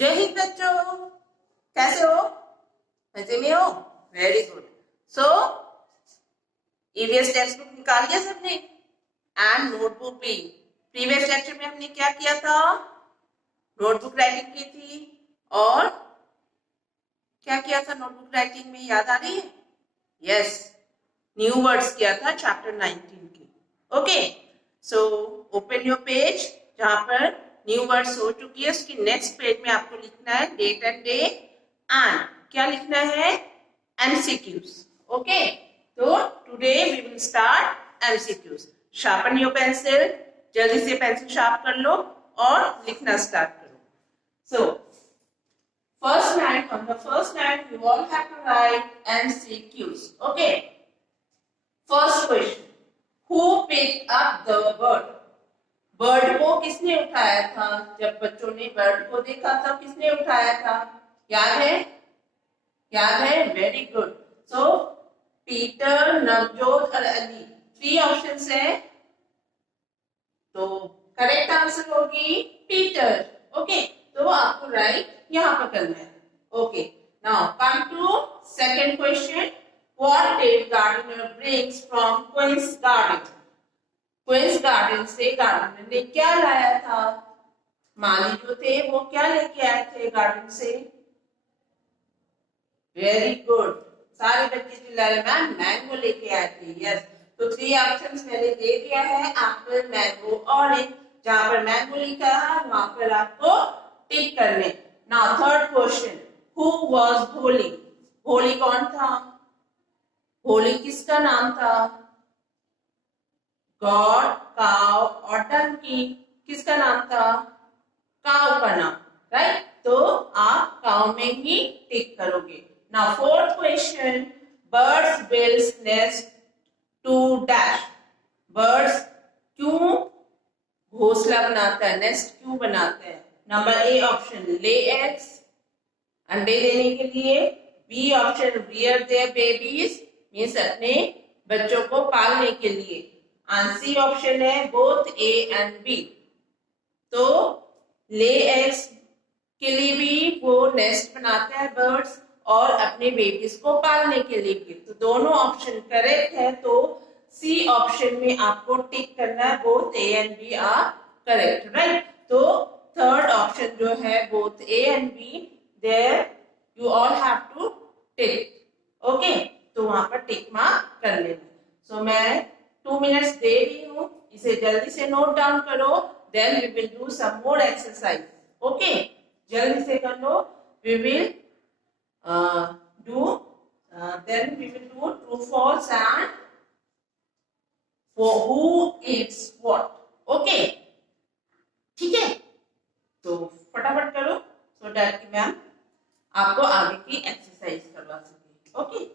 जय हिंद बच्चों, कैसे हो? मजे में हो? Very good. So EVS textbook निकाल लिया सबने एंड नोटबुक भी। प्रीवियस लेक्चर में हमने क्या किया था? नोटबुक राइटिंग की थी और क्या किया था नोटबुक राइटिंग में, याद आ रही है? यस, न्यू वर्ड्स किया था चैप्टर 19 की। Okay, so open your page जहां पर न्यू वर्ड्स हो चुकी है। उसकी नेक्स्ट पेज में आपको लिखना है डेट एंड डे एंड क्या लिखना है? एमसीक्यूज। ओके, तो today we will start MCQs. Sharpen your pencil, जल्दी से पेंसिल शार्प कर लो और लिखना स्टार्ट करो। सो first line, on the first line you all have to write MCQs. Okay, first question, who picked up the bird? Bird को किसने उठाया था? जब बच्चों ने बर्ड को देखा था किसने उठाया था? याद है? याद है? Very good. So Peter, Navjot और अली, 3 ऑप्शंस है, तो करेक्ट आंसर होगी पीटर। ओके, तो आपको राइट यहां पर करना है। Okay, now come to second question, what did gardener brings from queen's garden? क्वींस गार्डन से गार्डनर ने क्या लाया था? माली जो थे वो क्या लेके आए थे गार्डन से? वेरी गुड, सारे बच्चे चिल्ला रहे मैम मैंगो लेके आए थे। यस, तो 3 ऑप्शंस मैंने दे दिया है, एप्पल, मैंगो, ऑरेंज। जहां पर मैंगो लिखा है वहां पर आपको टिक करने। Now third question, who was भोली? भोली कौन था? भोली किसका नाम था? गॉड, काउ और डंकी, किसका नाम था? काउ का नाम, राइट? तो आप काउ में ही टिक करोगे। Now fourth question, birds builds nest to dash? Birds क्यों घोंसला बनाता है, नेस्ट क्यों बनाते हैं? Number A option, lay eggs, अंडे देने के लिए। B option, rear their babies, means अपने बच्चों को पालने के लिए। सी ऑप्शन है बोथ ए एंड बी। तो ले एग्स के लिए भी वो नेस्ट बनाते हैं बर्ड्स और अपने बेबीज को पालने के लिए भी, तो दोनों ऑप्शन करेक्ट है। तो सी ऑप्शन में आपको टिक करना है, both A and B are correct, right? तो थर्ड ऑप्शन जो है both A and B, there you all have to tick. Okay, तो वहां पर टिक मार्क कर लेना। सो मैं 2 मिनट्स दे रही हूँ, इसे जल्दी से नोट डाउन करो, then we will do some more exercise. Okay, जल्दी से कर लो। we will then we will do true false and for who eats what. Okay, ठीक है, तो फटाफट करो so that कि मैम आपको आगे की एक्सरसाइज करवा सके। ओके,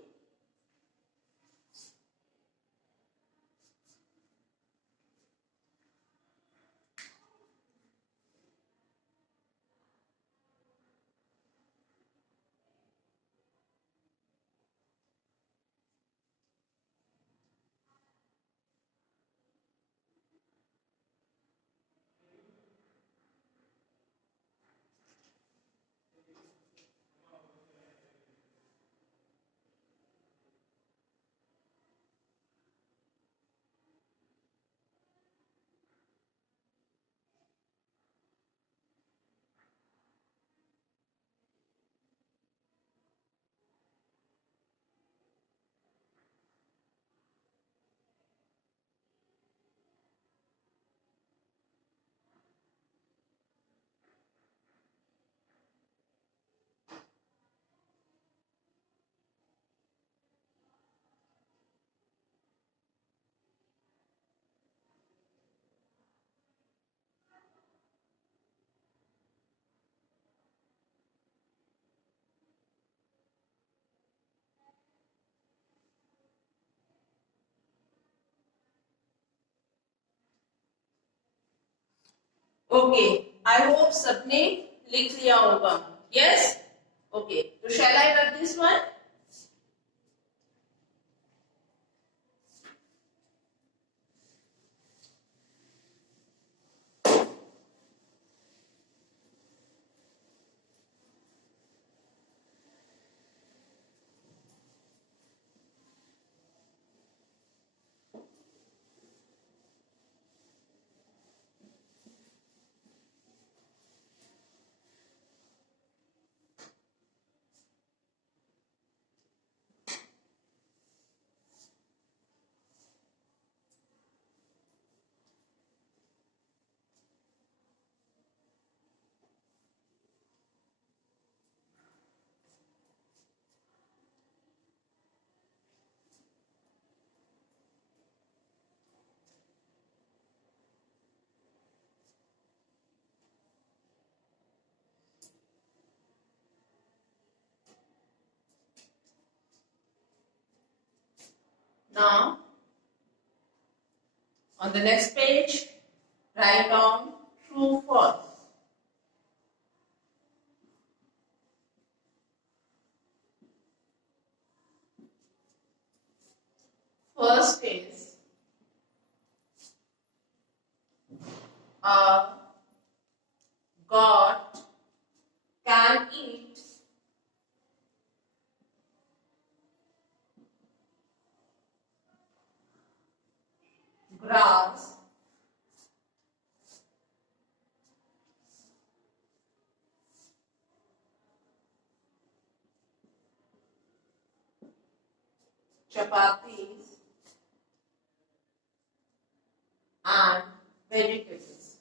ओके, आई होप सबने लिख लिया होगा। यस, ओके, तो शैल आई कर this one? Now, on the next page, write down true, false. First is a goat can eat grass chapatis and vegetables.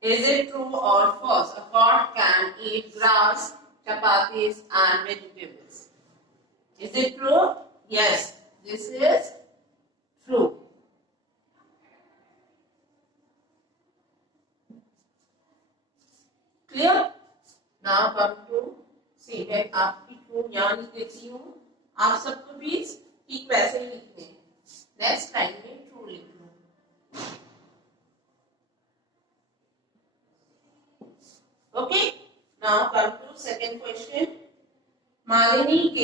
Is it true or false? A goat can eat grass, chapatis and vegetables. Is it true? Yes, this is true. Clear? Now come to see, मैं आपकी true यहाँ लिख देती हूँ, आप सबको भी ठीक वैसे ही लिखने हैं. नेक्स्ट लाइन में ट्रू लिखना. Okay? Now come to second question. Malini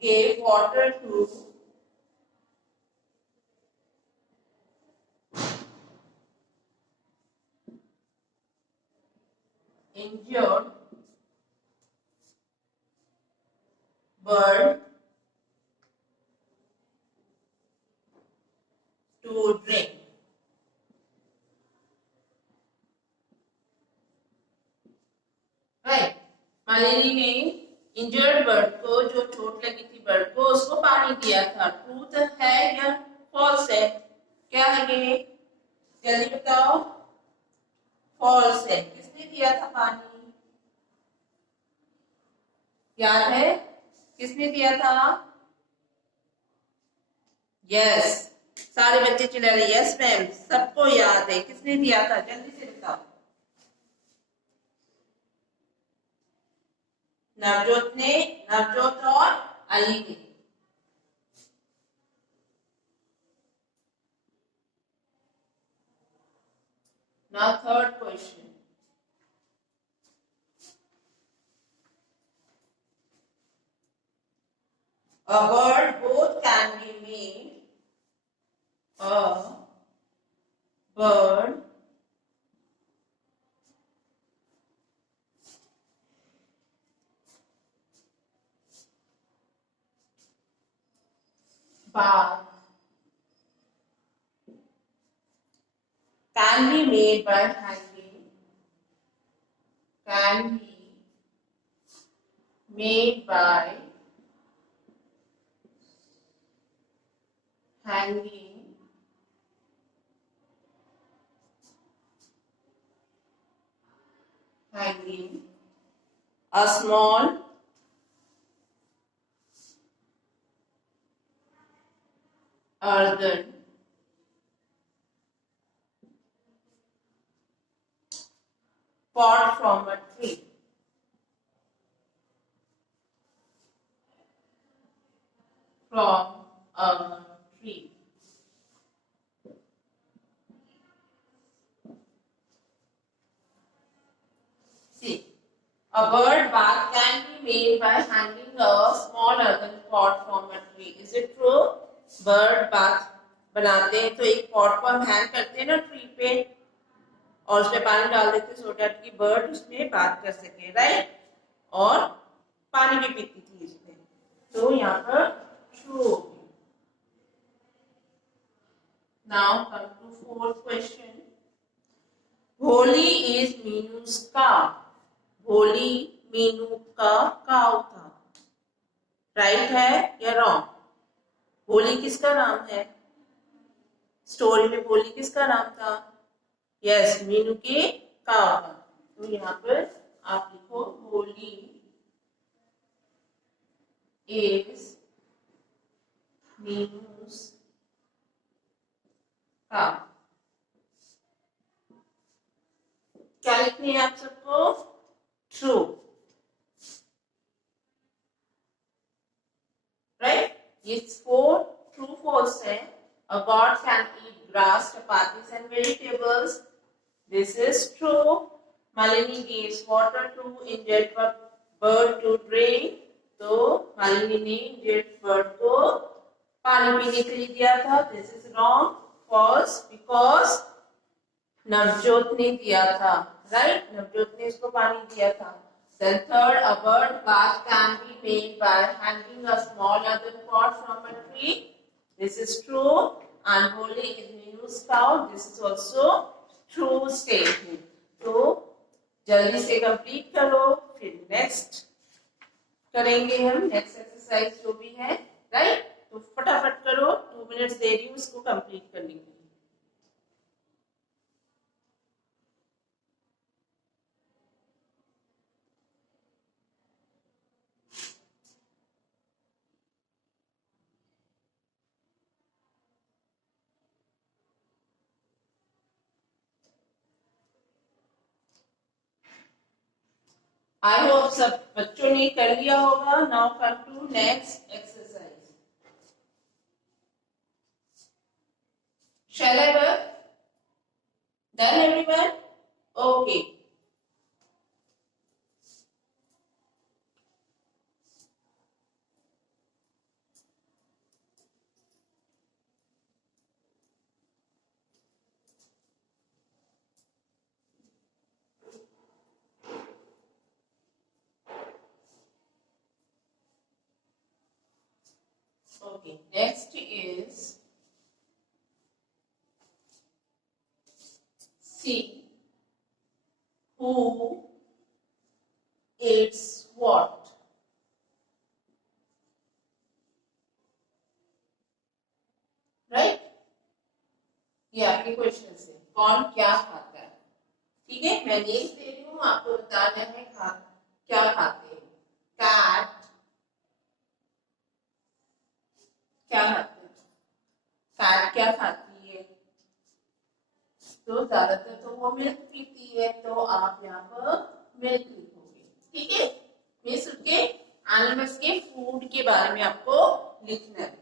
gave water to injured bird to drink. Right. Malini ने इंजर्ड बर्ड को, जो चोट लगी थी बर्ड को, उसको पानी दिया था. ट्रूथ है या फॉल्स है? क्या है ये? जल्दी बताओ. फॉल्स है. किसने दिया था पानी? याद है? किसने दिया था? यस. सारे बच्चे चिल्ला रहे यस मैम, सबको याद है. किसने दिया था? जल्दी से बताओ. नवजोत ने, नवजोत और अली ने. Now third question. A bird both can be made. A bird bath can be made by hanging. Can be made by hanging a small earthen pot from a tree. From a tree. See, a bird bath can be made by hanging a small earthen pot from a tree. Is it true? Bird bath बनाते हैं तो एक pot को हम hang करते हैं ना tree पे, और उसमें पानी डाल देते हैं सो दैट कि बर्ड उसमें बात कर सके. राइट? और पानी भी पीती थी इसमें. तो यहाँ पर ट्रू हो गई. Now come to fourth question. Holly is Meenu's cow. Holly Meenu का काउ था. राइट है या रॉन्ग? होली किसका नाम है? स्टोरी में होली किसका नाम था? यस, मीनू के काउ का. तो यहाँ पर आप लिखो होली इज न्यूज का क्या लिखनी है आप सबको? True, right? ये 4 ट्रू फॉल्स है. A god can eat grass, chapatis and vegetables. This is true. Malini gives water to injured bird to drink. तो मालिनी ने इंजर्ड बर्ड को पानी पीने के लिए दिया था. This is wrong. False. Because Navjot ने दिया था, right? नवजोत ने इसको पानी दिया था. Then third, a bird bath can be made by hanging a small earthen pot from a tree. This is true. Unholy is mews cow. This is also true statement. तो जल्दी से कंप्लीट करो, फिर नेक्स्ट करेंगे हम. Next exercise जो भी है, राइट? तो फटाफट करो, 2 मिनट्स दे रही हूँ इसको कंप्लीट करने के लिए. आई होप सब बच्चों ने कर लिया होगा. Now come to next exercise. Shall I work? Done everyone? Okay. Okay, next is see who eats what. Right? ये आपके क्वेश्चन है. कौन क्या खाता है? ठीक है, मैं नेम दे रही हूँ, आपको बताना है क्या खाते हैं. कैट क्या खाते हैं? कैट क्या खाती है? तो ज्यादातर तो वो मिल्क पीती है, तो आप यहाँ पर मिल्क लिखोगे. ठीक है, मिस उसके एनिमल्स के फूड के बारे में आपको लिखना है.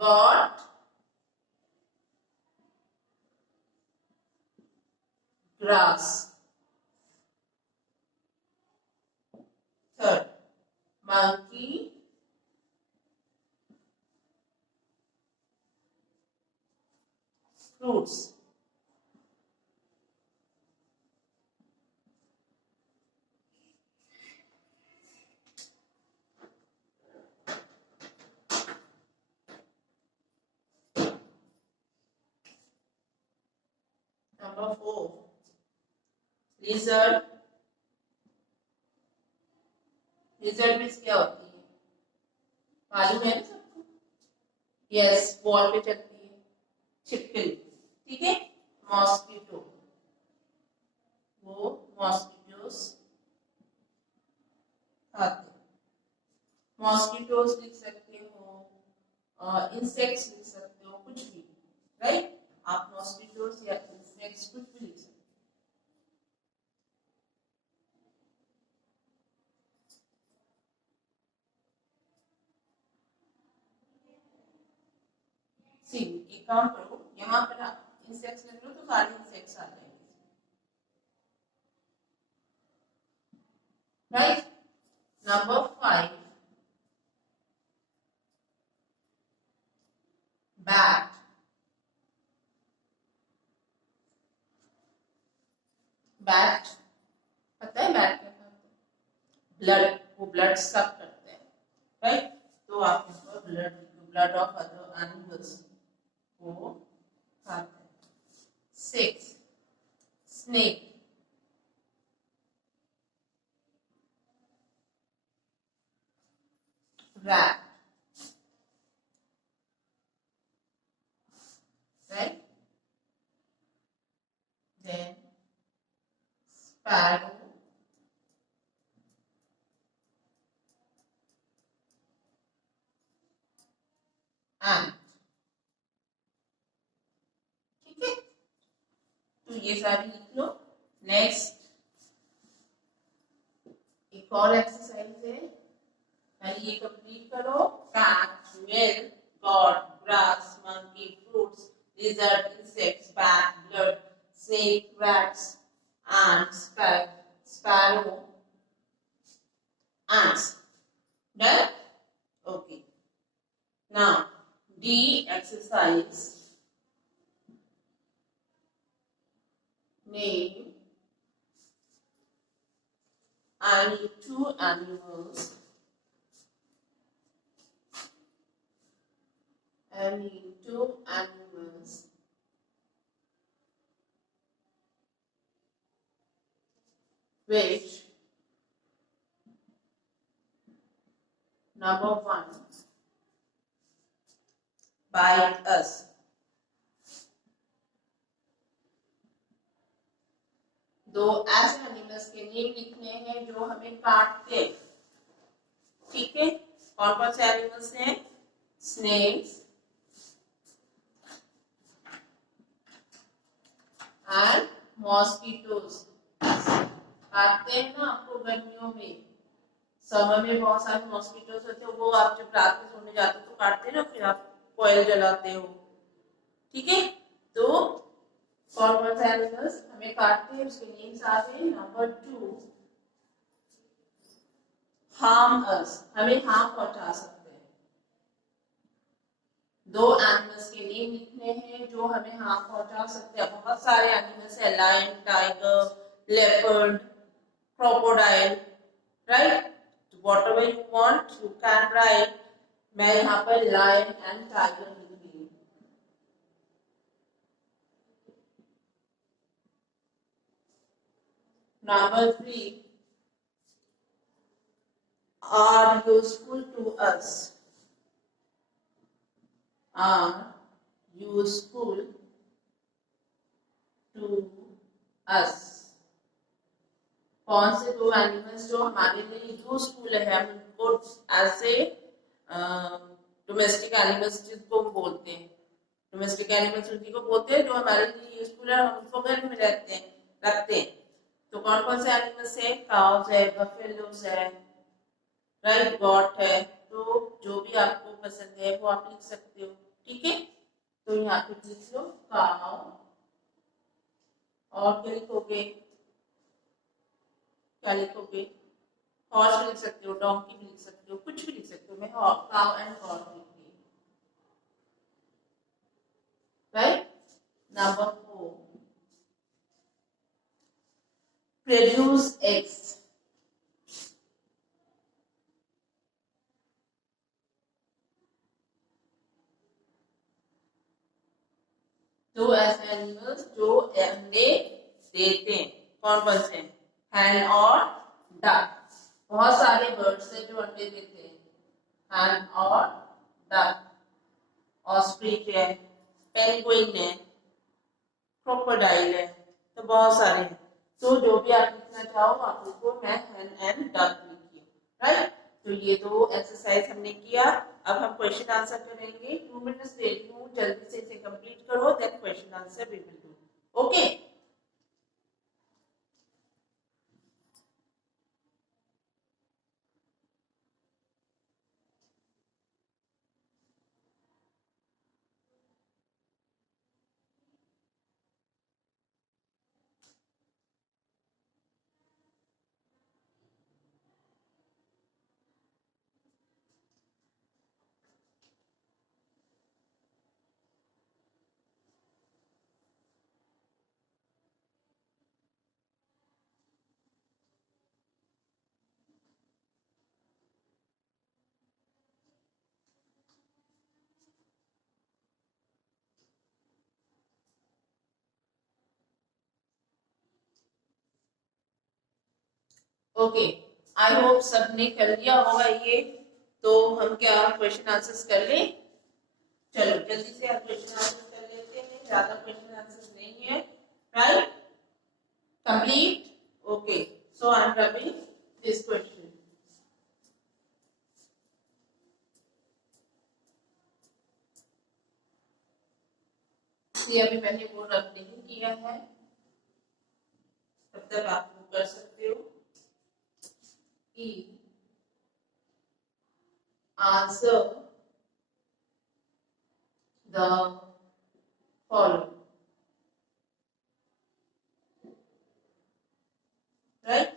Got grass. Third, monkey fruits. Number 4, lizard. lizard means क्या होती है? मालूम है ना सबको? यस, वॉल पे चलती है, छिपकली. ठीक है. मॉस्किटो, वो मॉस्किटोस खाते. मॉस्किटोस लिख सकते हो, इंसेक्ट्स लिख सकते हो, कुछ भी. राइट? आप मॉस्किटोस या इंसेक्ट्स कुछ भी लिख सकते हो. सी, एक काम करो, यहाँ पर आप इंसेक्ट्स लिख लो तो सारे इंसेक्ट्स आ जाएंगे. राइट? Number 5, bat. बैट पता है बैट क्या करते हैं? ब्लड, वो ब्लड सक करते हैं. राइट? तो आप इसको ब्लड ऑफ अदर एनिमल्स को खाते हैं. 6, snake. rat. Right? Then sparrow. ये सारी लिख लो। नेक्स्ट एक और एक्सरसाइज है, पहले ये कंप्लीट करो। Cat, whale, goat, grass, monkey, fruits, lizard, insects, bat, bird, snake, rats, ants, sparrow, ants. Done? Okay. Now, D exercise. Name any two animals. Any two animals which number one bite us. दो ऐसे animals के name लिखने हैं जो हमें काटते हैं। ठीक है, कौन कौन से एनिमल्स हैं? Snakes and mosquitoes. काटते हैं ना आपको गर्मियों में, समर में बहुत सारे मॉस्किटोज होते हैं, वो आप जब रात में सोने जाते हो तो काटते हैं ना, फिर आप कोयल जलाते हो। ठीक है, तो कौन कौन से एनिमल्स हमें काटते हैं उसके नेम्स आ गए। नंबर टू हार्म अस, हमें हार्म पहुंचा सकते हैं। दो एनिमल्स के नेम लिखने हैं जो हमें हार्म पहुंचा सकते हैं। बहुत सारे एनिमल्स है, lion, tiger, leopard, crocodile, right? Whatever you want you can write. मैं यहाँ पर लायन एंड टाइगर लिख रही हूँ। Number three are useful to us. Are useful to us. कौन से दो एनिमल्स जो हमारे लिए यूजफुल है, हम उनको एज ए डोमेस्टिक एनिमल्स जिसको हम बोलते हैं, डोमेस्टिक एनिमल्स उसी को बोलते हैं जो हमारे लिए यूजफुल है, हम उनको घर में रखते हैं। तो कौन कौन से एनिमल्स है? काउस है, बफेलोस है, राइट, गॉट है। तो जो भी आपको पसंद है वो आप लिख सकते हो। ठीक है, तो यहाँ पे लिख लो काउ, और क्या लिखोगे? क्या लिखोगे? हॉर्स भी लिख सकते हो, डोंकी भी लिख सकते हो, कुछ भी लिख सकते हो। मैं काउ एंड गॉट लिख रही हूँ, राइट? Number 4 produce eggs. दो ऐसे एनिमल्स जो अंडे देते हैं, कौन कौन से? हैन और डक। बहुत सारे बर्ड्स हैं जो अंडे देते हैं, हैन और डक। ऑस्ट्रिच है, पेंगुइन है, क्रोकोडाइल है, तो बहुत सारे हैं। तो जो भी आप लिखना चाहो आप लिखो, मैं हैन एंड डक लिखी, राइट? तो ये दो एक्सरसाइज हमने किया। अब हम क्वेश्चन आंसर करेंगे। 2 मिनट्स दे रही हूँ, जल्दी से इसे कंप्लीट करो, then question answer we will do. Okay, okay, I hope सबने कर लिया होगा ये। तो हम क्या क्वेश्चन आंसर्स कर लें? चलो जल्दी से हम क्वेश्चन आंसर कर लेते हैं, ज्यादा क्वेश्चन आंसर्स नहीं है, right? Complete. Okay, so I am rubbing this question. ये अभी मैंने वो रब नहीं किया है, तब आप वो कर सकते हो कि answer the following, right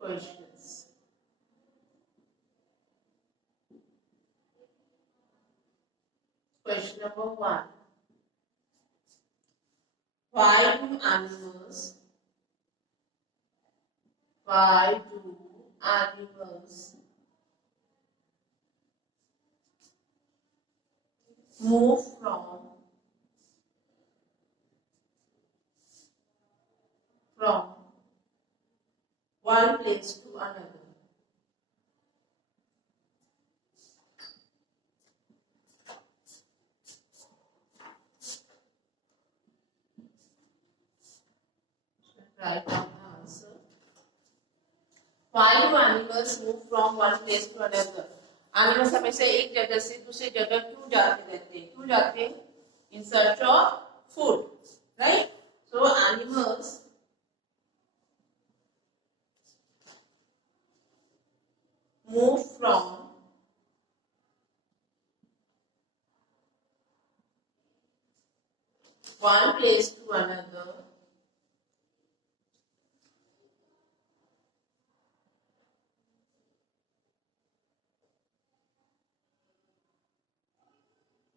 questions. Question number 1. Why do animals move from one place to another? Write down the answer. Why do animals move from one place to another? Animals हमेशा एक जगह से दूसरी जगह क्यों जाते रहते हैं? क्यों जाते हैं? In search of food, right? So animals move from one place to another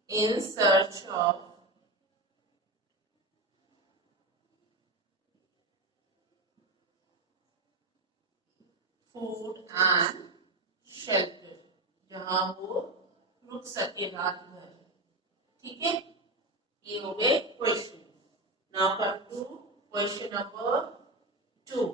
in search of food and shelter, जहां वो रुक सके रात भर। ठीक है, ये हो गए question. Now come to question number 2।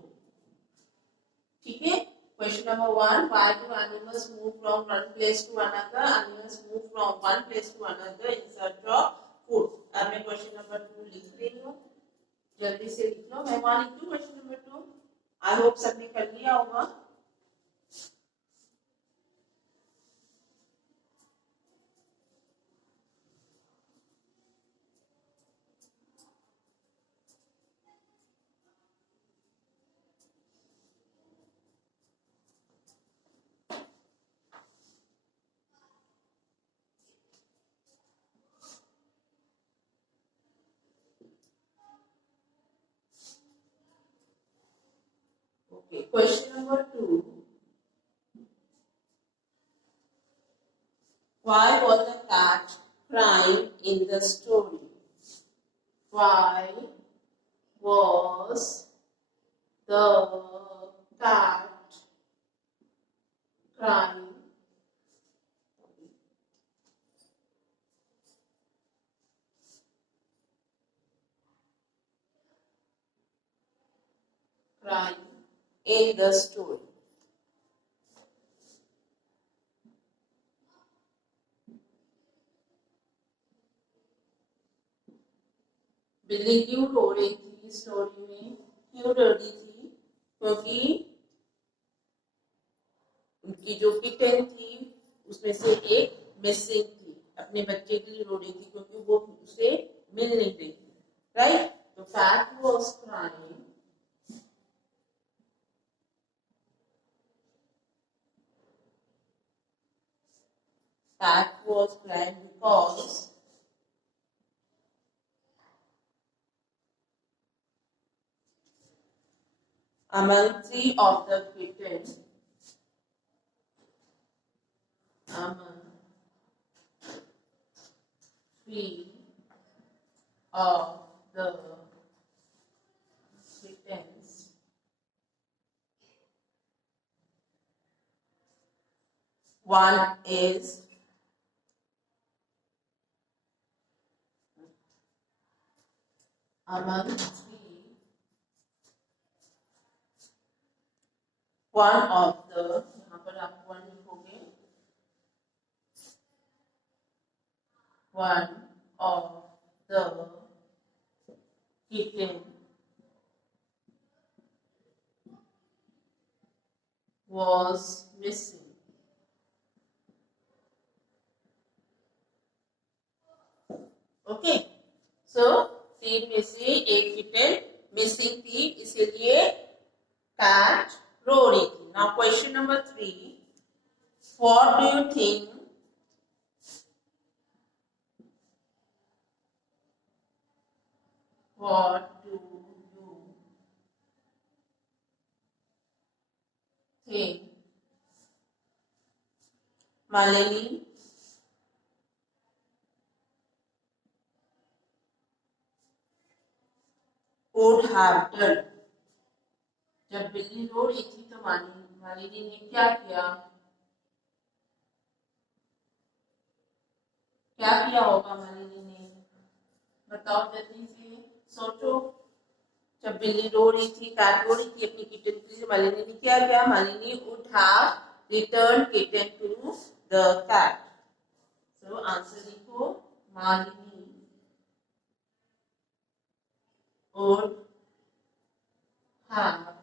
ठीक है, question number 1, why do animals move from one place to another? Animals move from one place to another in search of food। अब मैं क्वेश्चन नंबर 2 लिख रही हूँ, जल्दी से लिख लो। मैं वहां लिख दूं क्वेश्चन नंबर 2। आई होप सबने कर लिया होगा। Okay, question number 2. Why was the cat crying in the story? Why was the cat crying in the story? बिल्ली क्यों रो रही थी स्टोरी में? क्यों रो रही थी? क्योंकि उनकी जो किटन थी उसमें से एक मिसिंग थी, अपने बच्चे के लिए रो रही थी क्योंकि वो उसे मिल नहीं रही थी, राइट? तो cat was crying because among three of the kittens, among three of the kittens, one is among three, one of the, यहाँ पर आप one लिखोगे, one of the kitten was missing. Okay, so तीन में से एक kitten missing थी, इसीलिए कैट रो रही थी। Now question number 3, what do you think what do you think Malini would have done? जब बिल्ली रो रही थी तो मालिनी ने क्या किया? क्या किया होगा मालिनी ने? बताओ जल्दी से सोचो। जब बिल्ली रो रही थी, कैट रो रही थी अपनी किटन के लिए, मालिनी ने क्या किया? Malini would have returned kitten to the cat. So answer लिखो, Malini would have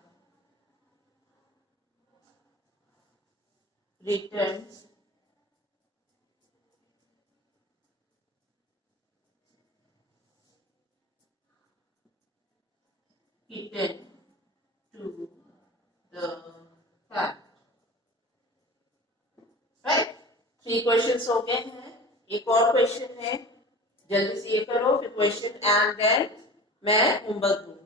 returned kitten to the cat. Right, 3 questions हो गए हैं। एक और क्वेश्चन है, जल्दी से ये करो, फिर क्वेश्चन एंड देन मैं होमवर्क दूंगी।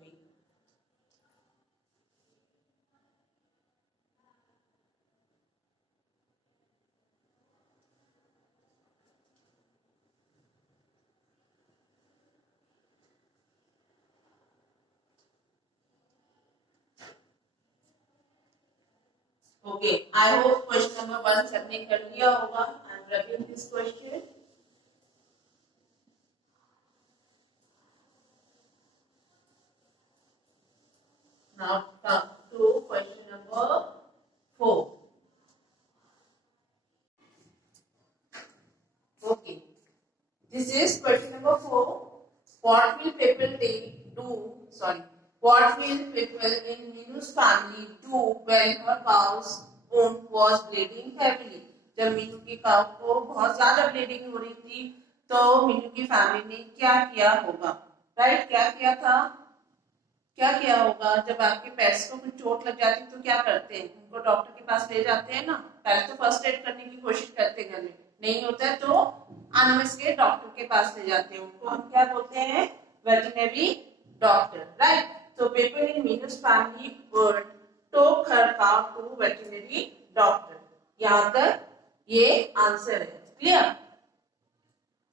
Okay, I hope question number 1 सबने कर लिया होगा। I am rubbing this question. Now come to question number 4. Okay, this is question number 4. What will people do? Sorry, what will people in Minu's family do when her cow's wound was bleeding heavily? जब मीनू की काऊ को बहुत ज्यादा bleeding हो रही थी तो मीनू की फैमिली ने क्या किया होगा? राइट, क्या किया था? क्या किया होगा? जब आपके पेट्स को कुछ चोट लग जाती है तो क्या करते हैं? उनको डॉक्टर के पास ले जाते हैं ना। पहले तो फर्स्ट एड करने की कोशिश करते हैं, घर में नहीं होता है तो एनिमल्स के डॉक्टर के पास ले जाते हैं। उनको हम क्या बोलते हैं? Veterinary doctor, right. तो people in Meenu's family would took her cow to veterinary doctor. यहाँ तक ये आंसर है, क्लियर?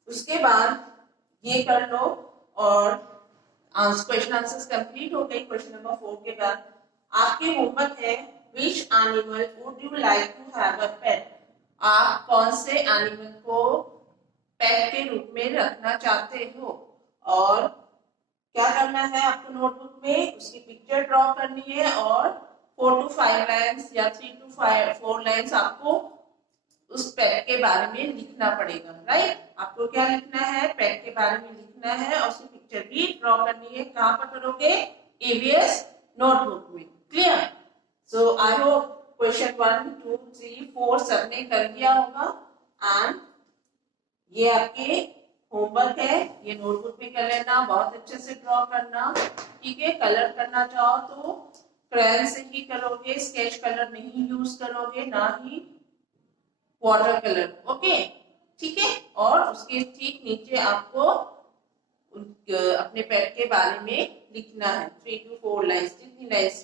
उसके बाद ये कर लो और क्वेश्चन आंसर्स कंप्लीट हो गए। क्वेश्चन नंबर 4 के बाद आपके होमवर्क है, which animal would you like to have a pet? आप कौन से एनिमल को पेट के रूप में रखना चाहते हो? और क्या करना है आपको? नोटबुक में उसकी पिक्चर ड्रॉ करनी है और 4 to 5 लाइन्स या 3 to 4 लाइन्स आपको उस पेट के बारे में लिखना पड़ेगा, राइट? आपको क्या लिखना है? पेट के बारे में लिखना है और उसकी पिक्चर भी ड्रॉ करनी है। कहाँ पर करोगे? ईवीएस नोटबुक में, clear? So I hope question 1 2 3 4 सबने कर लिया होगा एंड ये आपके होमवर्क है, ये नोटबुक में कर लेना, बहुत अच्छे से ड्रॉ करना, ठीक है? कलर करना चाहो तो क्रेयन से ही करोगे, स्केच कलर नहीं यूज करोगे, ना ही वाटर कलर, ओके, ठीक है? और उसके ठीक नीचे आपको अपने पेट के बारे में लिखना है 3 to 4 लाइन्स, जितनी लाइन्स,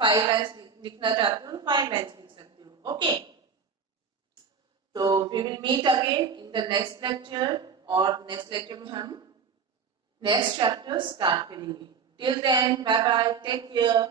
5 लाइन्स लिखना चाहते हो 5 लाइन्स लिख सकते हो, ओके? तो we will meet again in the next lecture और नेक्स्ट लेक्चर में हम नेक्स्ट चैप्टर स्टार्ट करेंगे। Till then bye bye, take care.